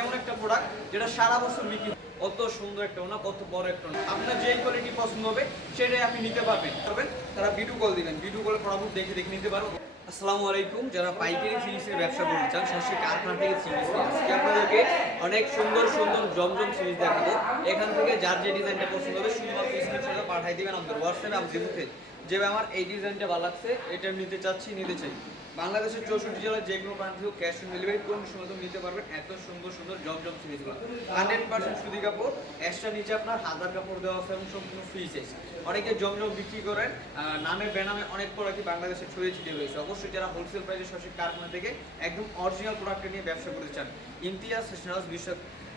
এমন একটা প্রোডাক্ট যেটা সারা বছর বিক্রি। কত সুন্দর একটা ওনা, কত বড় একটা ওনা। আপনার যেই কোয়ালিটি পছন্দ হবে, সেটাই আপনি নিতে পারবেন। পারবেন তারা ভিডিও কল দিবেন। ভিডিও কলে প্রোডাক্ট দেখে দেখে নিতে পারব আসসালামু আলাইকুম, যারা পাইকারি সিরিজের ব্যবসা করতে চান, সরাসরি কারখানা থেকে সিরিজ আজকে আপনাদেরকে অনেক সুন্দর সুন্দর, জমজম সিরিজ দেখাবো। এখান থেকে যার যে ডিজাইনটা পছন্দ হবে শুধুমাত্র স্ক্রিনশটে পাঠিয়ে দিবেন আমাদের হোয়াটসঅ্যাপে আমাদের মুখে যে আমার এই ডিজাইনটা ভালো লাগছে, এটা নিতে চাচ্ছি, নিতে চাই। বাংলাদেশের চৌষট্টি জেলার যে কোনো প্রান্ত থেকে ক্যাশ অন ডেলিভারি কোন সময় নিতে পারবেন। এত সুন্দর সুন্দর জমজম সিরিজগুলো হান্ড্রেড পার্সেন্ট সুতি কাপড় এক্সট্রা নিচে আপনার হাজার কাপড় দেওয়া আছে এবং সম্পূর্ণ ফ্রি সাইজ অনেকে জমজম বিক্রি করেন নামে বেনামে অনেক প্রোডাক্টই বাংলাদেশে ছড়িয়ে ছিটিয়ে রয়েছে। অবশ্যই যারা হোলসেল প্রাইসে সঠিক কারখানা থেকে একদম অরিজিনাল প্রোডাক্ট নিয়ে ব্যবসা করতে চান, ইমতিয়াজ ফ্যাশন হাউস বিশ্ব,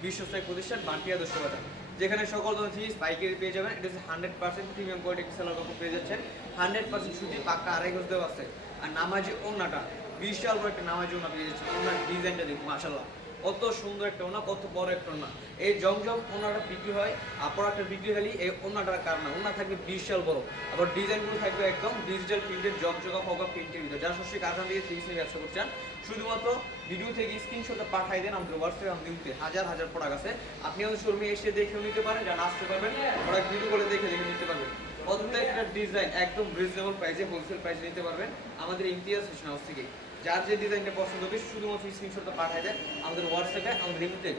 বিশ্বস্থায়ী প্রতিষ্ঠান বান্টিয়া বাজার যেখানে সকল ধরনের জিনিস পাইকারি পেয়ে যাবেন। এটা হচ্ছে hundred percent premium quality seller কাপড় পেয়ে যাচ্ছেন। হান্ড্রেড পার্সেন্ট সুতি পাক্কা আড়াই গজ দেওয়া আছে। আর নামাজি ওনাটা বিশাল বড় একটা নামাজি ওনা পেয়ে যাচ্ছেন ওনার ডিজাইনটা দেখুন মাশাল্লাহ কত সুন্দর একটা ওনা কত বড় একটা ওনা এই জমজম ওনাটা বিক্রি হয়, আর একটা বিক্রি হলে এই ওনাটার কারণে ওনা থাকবে বিশাল বড়। আবার ডিজাইনগুলো থাকবে একদম ডিজিটাল প্রিন্টেড জগজগা হগা প্রিন্টের ভিতরে। যারা সত্যি কারখানা দিয়ে থ্রি ব্যবসা করছেন শুধুমাত্র ভিডিও থেকে স্ক্রিনশটটা পাঠাই দেন, আমাদের হোয়াটসঅ্যাপে আমাদের দিতে হাজার হাজার প্রোডাক্ট আছে। আপনি আমাদের শোরুমে এসে দেখেও নিতে পারেন, যারা আসতে পারবেন প্রোডাক্ট ভিডিও করে দেখে দেখে নিতে পারবেন। প্রত্যেকটা ডিজাইন একদম রিজনেবল প্রাইসে হোলসেল প্রাইসে নিতে পারবেন। আমাদের ইমতিয়াজ ফ্যাশন হাউস থেকে। যার যে ডিজাইনটা পছন্দ হবে, শুধুমাত্র স্ক্রিনশটটা পাঠাই দেন আমাদের হোয়াটসঅ্যাপে আমাদের ইমতে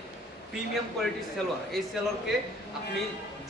প্রিমিয়াম কোয়ালিটির সেলোয়ার এই সেলোয়ারকে আপনি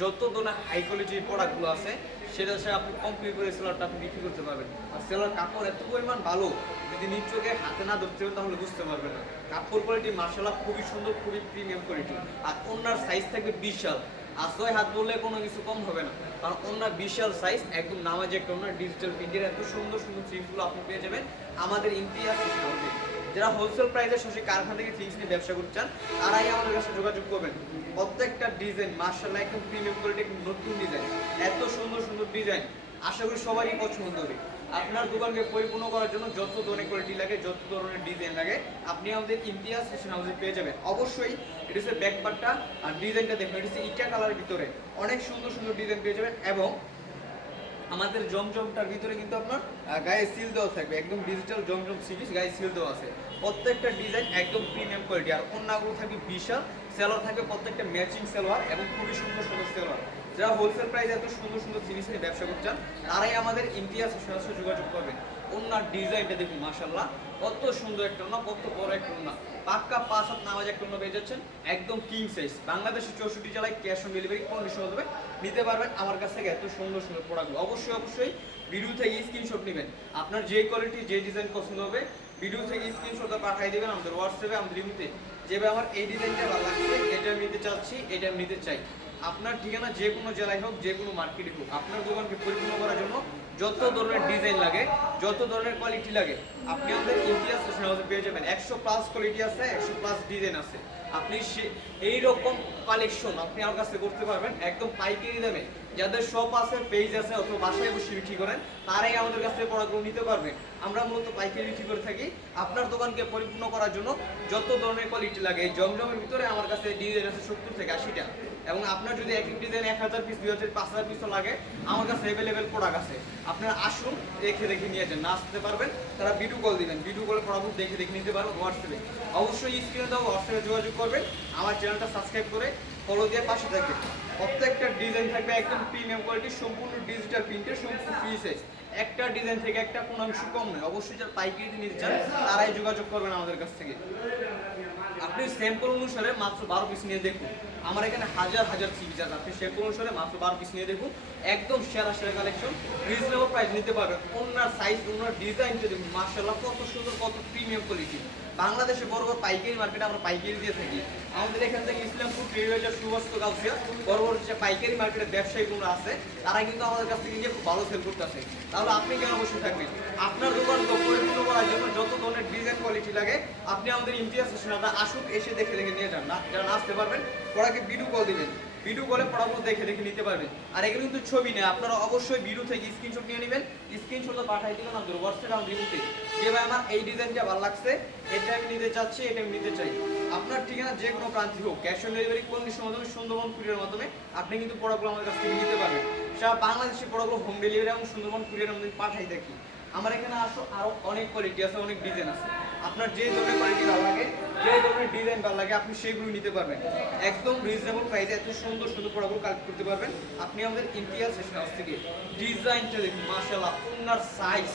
যত ধরনের হাই কোয়ালিটির প্রোডাক্টগুলো আছে সেটা সে আপনি কমপ্লিট করে সেলোয়ারটা আপনি বিক্রি করতে পারবেন। আর সেলোয়ার কাপড় এত পরিমাণ ভালো, যদি নিজ চোখে হাতে না ধরতে হবে তাহলে বুঝতে পারবেন না। কাপড় কোয়ালিটি মার্শাল্লাহ খুবই সুন্দর, খুবই প্রিমিয়াম কোয়ালিটি আর ওনার সাইজ থাকবে বিশাল। আর ছয় হাত বললে কোনো কিছু কম হবে না। কারণ ওনার বিশাল সাইজ একদম নামাজে একটা ওনার ডিজিটাল প্রিন্টের এত সুন্দর সুন্দর থ্রিগুলো আপনি পেয়ে যাবেন। আমাদের ইন্টিরিয়ার হাউসে যারা হোলসেল প্রাইসে সঠিক কারখানা থেকে থিংস নিয়ে ব্যবসা করতে চান, তারাই আমাদের কাছে যোগাযোগ করবেন। প্রত্যেকটা ডিজাইন মার্শাল্লাহ একদম প্রিমিয়াম কোয়ালিটি নতুন ডিজাইন এত সুন্দর সুন্দর ডিজাইন আশা করি সবারই পছন্দ হবে। আপনার দোকানকে পরিপূর্ণ করার জন্য যত ধরনের কোয়ালিটি লাগে, যত ধরনের ডিজাইন লাগে, আপনি আমাদের ইমতিয়াজ ফ্যাশন হাউসে পেয়ে যাবেন। অবশ্যই এটা হচ্ছে ব্যাক পার্টটা আর ডিজাইনটা দেখুন, এটা হচ্ছে ইটা কালারের ভিতরে। অনেক সুন্দর সুন্দর ডিজাইন পেয়ে যাবেন এবং আমাদের জমজমটার ভিতরে কিন্তু আপনার গায়ে সিল দেওয়া থাকবে, একদম ডিজিটাল জমজম সিরিজ গায়ে সিল দেওয়া আছে। প্রত্যেকটা ডিজাইন একদম প্রিমিয়াম কোয়ালিটি আর অন্যগুলো থাকবে বিশাল সেলোয়ার থাকবে প্রত্যেকটা ম্যাচিং সেলোয়ার এবং খুবই সুন্দর সুন্দর সেলোয়ার যারা হোলসেল প্রাইসে এত সুন্দর সুন্দর জিনিস নিয়ে ব্যবসা করতে তারাই আমাদের ইমতিয়াজ সরাসরি যোগাযোগ করবেন। ওনার ডিজাইনটা দেখুন মাশাল্লাহ কত সুন্দর একটা ওনা, কত বড় একটা ওনা। পাক্কা পাঁচ হাত নামাজ একটা ওনা পেয়ে যাচ্ছেন, একদম কিং সাইজ বাংলাদেশের চৌষট্টি জেলায় ক্যাশ অন ডেলিভারি কন্ডিশন হবে নিতে পারবেন আমার কাছ থেকে এত সুন্দর সুন্দর প্রোডাক্টগুলো অবশ্যই অবশ্যই ভিডিও থেকে স্ক্রিনশট নেবেন। আপনার যে কোয়ালিটি যে ডিজাইন পছন্দ হবে ভিডিও থেকে স্ক্রিনশটটা পাঠিয়ে দেবেন আমাদের হোয়াটসঅ্যাপে আমাদের লিমিতে যেভাবে আমার এই ডিজাইনটা ভালো লাগছে, এটা আমি নিতে চাচ্ছি, এটা আমি নিতে চাই। আপনার ঠিকানা যে কোনো জেলায় হোক, যে কোনো মার্কেটে হোক, আপনার দোকানকে পরিপূর্ণ করার জন্য যত ধরনের ডিজাইন লাগে, যত ধরনের কোয়ালিটি লাগে, আপনি আমাদের ফ্যাশন হাউসে পেয়ে যাবেন। একশো প্লাস কোয়ালিটি আছে, একশো প্লাস ডিজাইন আছে। আপনি সে এই রকম কালেকশন আপনি আমার কাছে করতে পারবেন, একদম পাইকারি দামে। যাদের শপ আছে পেজ আছে অথবা বাসায় বসে বিক্রি করেন, তারাই আমাদের কাছ প্রোডাক্টগুলো নিতে পারবেন আমরা মূলত পাইকারি বিক্রি করে থাকি। আপনার দোকানকে পরিপূর্ণ করার জন্য যত ধরনের কোয়ালিটি লাগে, জমজমের ভিতরে আমার কাছে ডিজাইন আছে সত্তর থেকে আশিটা। এবং আপনার যদি এক ডিজাইন এক হাজার পিস দুই হাজার পাঁচ হাজার পিসও লাগে, আমার কাছে অ্যাভেলেবেল প্রোডাক্ট আছে। আপনারা আসুন, দেখে দেখে নিয়ে যান। না আসতে পারবেন, তারা ভিডিও কল দিবেন। ভিডিও কলে প্রোডাক্ট দেখে দেখে নিতে পারবেন হোয়াটসঅ্যাপে অবশ্যই স্ক্রিনে দাও হোয়াটসঅ্যাপে যোগাযোগ করবেন। আমার চ্যানেলটা সাবস্ক্রাইব করে ফলো দিয়ে পাশে থাকবেন। প্রত্যেকটা ডিজাইন থাকবে একদম প্রিমিয়াম কোয়ালিটি সম্পূর্ণ ডিজিটাল প্রিন্টের সম্পূর্ণ ফ্রি সাইজ একটা ডিজাইন থেকে একটা কোনো অংশ কম নয়। অবশ্যই যারা পাইকারি নিতে চান, তারাই যোগাযোগ করবেন আমাদের কাছ থেকে। আপনি স্যাম্পল অনুসারে মাত্র বারো পিস নিয়ে দেখুন। আমার এখানে হাজার হাজার সিরিজ আছে। আপনি স্যাম্পল অনুসারে মাত্র বারো পিস নিয়ে দেখুন। একদম সেরা সেরা কালেকশন রিজনেবল প্রাইস নিতে পারবেন। ওনার সাইজ ওনার ডিজাইন যদি মার্শাল্লাহ কত সুন্দর, কত প্রিমিয়াম কোয়ালিটি বাংলাদেশে বড় বড় পাইকারি মার্কেটে আমরা পাইকারি দিয়ে থাকি। আমাদের এখান থেকে ইসলামপুর ট্রেডার সুবাস্ত গাউসিয়া। বড় বড় যে পাইকারি মার্কেটে ব্যবসায়ীগুলো আছে, তারা কিন্তু আমাদের কাছ থেকে খুব ভালো সেল করতেছে। তাহলে আপনি কেন বসে থাকবেন? আপনার দোকান করার জন্য যত ধরনের ডিজাইন কোয়ালিটি লাগে, আপনি আমাদের ইমতিয়াজ হোসেনরা আসুন এসে দেখে দেখে নিয়ে যান না। যারা আসতে পারবেন ওরাকে ভিডিও কল দিবেন। ভিডিও কলে পড়াগুলো দেখে দেখে নিতে পারবেন। আর এগুলো কিন্তু ছবি নেই আপনারা অবশ্যই ভিডিও থেকে স্ক্রিনশট নিয়ে নেবেন। স্ক্রিনশটটা পাঠিয়ে দিবেন আমাদের হোয়াটসঅ্যাপে আমাদের ভিডিওতে যে ভাই আমার এই ডিজাইনটা ভালো লাগছে, এটা আমি নিতে চাচ্ছি, এটা আমি নিতে চাই। আপনার ঠিকানা যে কোনো প্রান্তি হোক ক্যাশ অন ডেলিভারি কন্ডিশনের মাধ্যমে, সুন্দরবন কুরিয়ার মাধ্যমে, আপনি কিন্তু প্রোডাক্টগুলো আমাদের কাছ থেকে নিতে পারবেন। সারা বাংলাদেশে প্রোডাক্টগুলো হোম ডেলিভারি এবং সুন্দরবন কুরিয়ার মাধ্যমে পাঠাই থাকি আমার এখানে আসো, আরও অনেক কোয়ালিটি আছে, অনেক ডিজাইন আছে। আপনার যে ধরনের কোয়ালিটি ভালো লাগে যে ধরনের ডিজাইন ভালো লাগে, আপনি সেগুলো নিতে পারবেন। একদম রিজনেবল প্রাইসে এত সুন্দর সুন্দর প্রোডাক্টগুলো কালেক্ট করতে পারবেন। আপনি আমাদের ইন্টিরিয়ার সেশন হাউস থেকে। ডিজাইনটা দেখুন মাসাল্লাহ ওনার সাইজ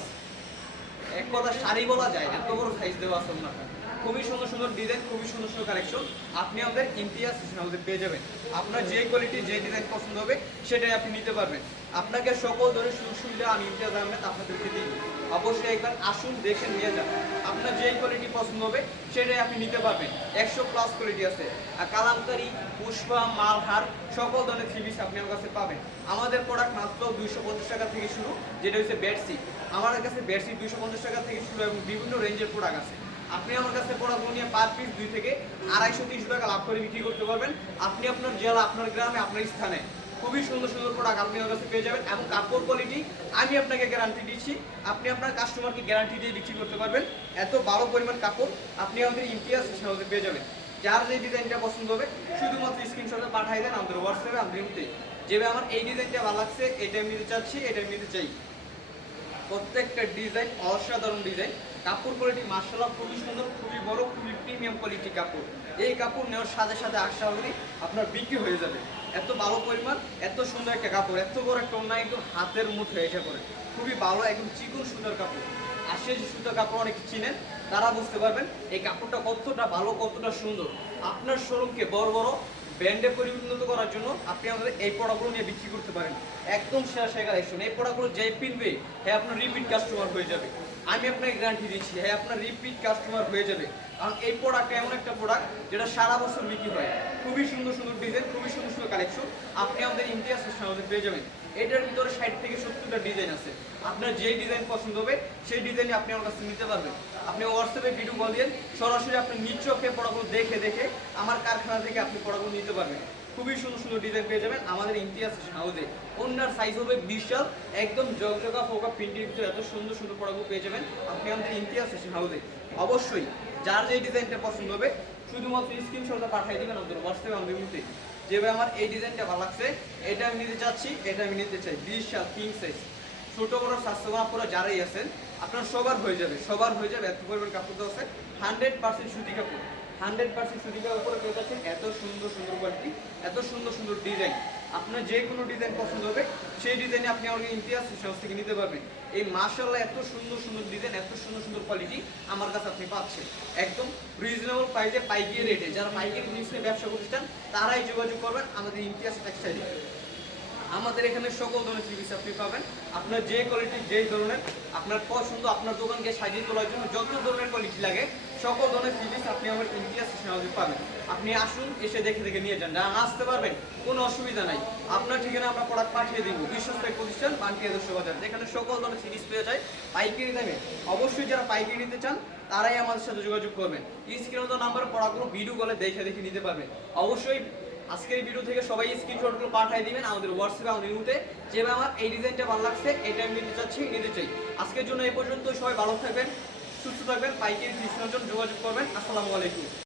এক কথা শাড়ি বলা যায় এত বড় সাইজ দেওয়া আছে ওনার খুবই সুন্দর সুন্দর ডিজাইন খুবই সুন্দর সুন্দর কালেকশন আপনি আমাদের ইমতিয়াজ সেশন হাউসে পেয়ে যাবেন। আপনার যে কোয়ালিটি যে ডিজাইন পছন্দ হবে, সেটাই আপনি নিতে পারবেন। আপনাকে সকল ধরনের সুযোগ সুবিধা আমি ইমতিয়াজ আহমেদ আপনাদেরকে দিই অবশ্যই একবার আসুন, দেখে নিয়ে যান। আপনার যেই কোয়ালিটি পছন্দ হবে, সেটাই আপনি নিতে পারবেন। একশো প্লাস কোয়ালিটি আছে। আর কালামকারি, পুষ্পা, মালহার, সকল ধরনের থ্রি আপনি আমার কাছে পাবেন। আমাদের প্রোডাক্ট মাত্র দুইশো পঞ্চাশ টাকা থেকে শুরু, যেটা হচ্ছে বেডশিট আমাদের কাছে বেডশিট দুইশো পঞ্চাশ টাকা থেকে শুরু এবং বিভিন্ন রেঞ্জের প্রোডাক্ট আছে। আপনি আমার কাছে প্রোডাক্টগুলো নিয়ে পার পিস দুই থেকে আড়াইশো তিনশো টাকা লাভ করে বিক্রি করতে পারবেন। আপনি আপনার জেলা, আপনার গ্রামে, আপনার স্থানে খুবই সুন্দর সুন্দর প্রোডাক্ট আপনি আমার কাছে পেয়ে যাবেন এবং কাপড় কোয়ালিটি আমি আপনাকে গ্যারান্টি দিচ্ছি, আপনি আপনার কাস্টমারকে গ্যারান্টি দিয়ে বিক্রি করতে পারবেন। এত ভালো পরিমাণ কাপড় আপনি আমাদের ইমতিয়াজ সহজে পেয়ে যাবেন। যার যে ডিজাইনটা পছন্দ হবে, শুধুমাত্র স্ক্রিনশটে পাঠিয়ে দেন আমাদের হোয়াটসঅ্যাপে আমাদের যেভাবে আমার এই ডিজাইনটা ভালো লাগছে, এটা আমি নিতে চাচ্ছি, এটা আমি নিতে চাই। প্রত্যেকটা ডিজাইন অসাধারণ ডিজাইন। কাপড় কোয়ালিটি মার্শাল্লাহ খুবই সুন্দর, খুবই বড়, খুবই প্রিমিয়াম কোয়ালিটি কাপড়। এই কাপড় নেওয়ার সাথে সাথে আশা করি আপনার বিক্রি হয়ে যাবে। এত ভালো পরিমাণ, এত সুন্দর একটা কাপড়, এত বড় একটা অন্য একদম হাতের মুঠে এসে করে খুবই ভালো, একদম চিকন সুন্দর কাপড়। যে সুন্দর কাপড় অনেকে চিনেন, তারা বুঝতে পারবেন, এই কাপড়টা কতটা ভালো, কতটা সুন্দর। আপনার শোরুমকে বড় বড় ব্র্যান্ডে পরিণত করার জন্য আপনি আমাদের এই প্রোডাক্টগুলো নিয়ে বিক্রি করতে পারেন। একদম সেরা সেরা কালেকশন এই প্রোডাক্টগুলো যেই পিনবে হ্যাঁ আপনার রিপিট কাস্টমার হয়ে যাবে। আমি আপনাকে গ্যারান্টি দিচ্ছি হ্যাঁ আপনার রিপিট কাস্টমার হয়ে যাবে। কারণ এই প্রোডাক্টটা এমন একটা প্রোডাক্ট যেটা সারা বছর বিক্রি হয়। খুবই সুন্দর সুন্দর ডিজাইন খুবই সুন্দর সুন্দর কালেকশন আপনি আমাদের সেশন আমাদের পেয়ে যাবেন। এটার ভিতরে ষাট থেকে সত্তরটা ডিজাইন আছে। আপনার যেই ডিজাইন পছন্দ হবে, সেই ডিজাইনই আপনি আমার কাছে নিতে পারবেন। আপনি হোয়াটসঅ্যাপে ভিডিও কল দিয়ে সরাসরি আপনি নিজ চোখে পড়াগুলো দেখে দেখে আমার কারখানা থেকে আপনি পড়াগুলো নিতে পারবেন। খুবই সুন্দর সুন্দর ডিজাইন পেয়ে যাবেন। আমাদের ইন্টিয়াস হাউসে ওনার সাইজ হবে বিশাল, একদম জগজগা ফোকা প্রিন্টের ভিতরে এত সুন্দর সুন্দর পড়াগুলো পেয়ে যাবেন আপনি আমাদের ইন্টিয়াস হাউসে অবশ্যই, যার যে ডিজাইনটা পছন্দ হবে, শুধুমাত্র স্ক্রিনশটটা পাঠিয়ে দেবেন আমাদের হোয়াটসঅ্যাপে আমাদের মধ্যে যেভাবে আমার এই ডিজাইনটা ভালো লাগছে, এটা আমি নিতে চাচ্ছি, এটা আমি নিতে চাই, বিশাল কিং সাইজ ছোট বড় স্বাস্থ্যবান পুরো যারাই আছেন, আপনার সবার হয়ে যাবে, সবার হয়ে যাবে, এত পরিমাণ কাপড় তো আছে। হান্ড্রেড পার্সেন্ট সুতি কাপড়। হান্ড্রেড পার্সেন্ট সুতি কাপড় পেয়ে যাচ্ছেন এত সুন্দর সুন্দর কোয়ালিটি এত সুন্দর সুন্দর ডিজাইন আপনার যে কোনো ডিজাইন পছন্দ হবে, সেই ডিজাইনে আপনি আমাকে ইমতিয়াজ হাউস থেকে নিতে পারবেন। এই মার্শাল্লাহ এত সুন্দর সুন্দর ডিজাইন এত সুন্দর সুন্দর কোয়ালিটি আমার কাছে আপনি পাচ্ছেন। একদম রিজনেবল প্রাইসে পাইকারি রেটে যারা পাইকারি জিনিস নিয়ে ব্যবসা করতে তারাই যোগাযোগ করবেন, আমাদের ইমতিয়াজ টেক্সটাইলে আমাদের এখানে সকল ধরনের সিরিজ আপনি পাবেন। আপনার যে কোয়ালিটি যেই ধরনের, আপনার পছন্দ, আপনার দোকানকে সাজিয়ে তোলার জন্য যত ধরনের কোয়ালিটি লাগে সকল ধরনের সিরিজ আপনি আমার ইন্ডিয়াস হাউসে পাবেন। আপনি আসুন, এসে দেখে দেখে নিয়ে যান। যারা আসতে পারবেন, কোনো অসুবিধা নাই। আপনার ঠিকানা আমরা প্রোডাক্ট পাঠিয়ে দিব। বিশ্বস্থায়ী প্রতিষ্ঠান বান্টি আদর্শ বাজার। যেখানে সকল ধরনের সিরিজ পেয়ে যায়, পাইকারি দামে। অবশ্যই যারা পাইকারি নিতে চান, তারাই আমাদের সাথে যোগাযোগ করবেন। স্ক্রিনে নাম্বার পড়াগুলো ভিডিও কলে দেখে দেখে নিতে পারবেন। অবশ্যই আজকের ভিডিও থেকে সবাই স্ক্রিনশটগুলো পাঠিয়ে দিবেন আমাদের হোয়াটসঅ্যাপে আমাদের ইউতে যেভাবে আমার এই ডিজাইনটা ভালো লাগছে এটা আমি নিতে চাচ্ছি, নিতে চাই। আজকের জন্য এই পর্যন্ত, সবাই ভালো থাকবেন। সুস্থ থাকবেন পাইকারি জন্য যোগাযোগ করবেন। আসসালামু আলাইকুম।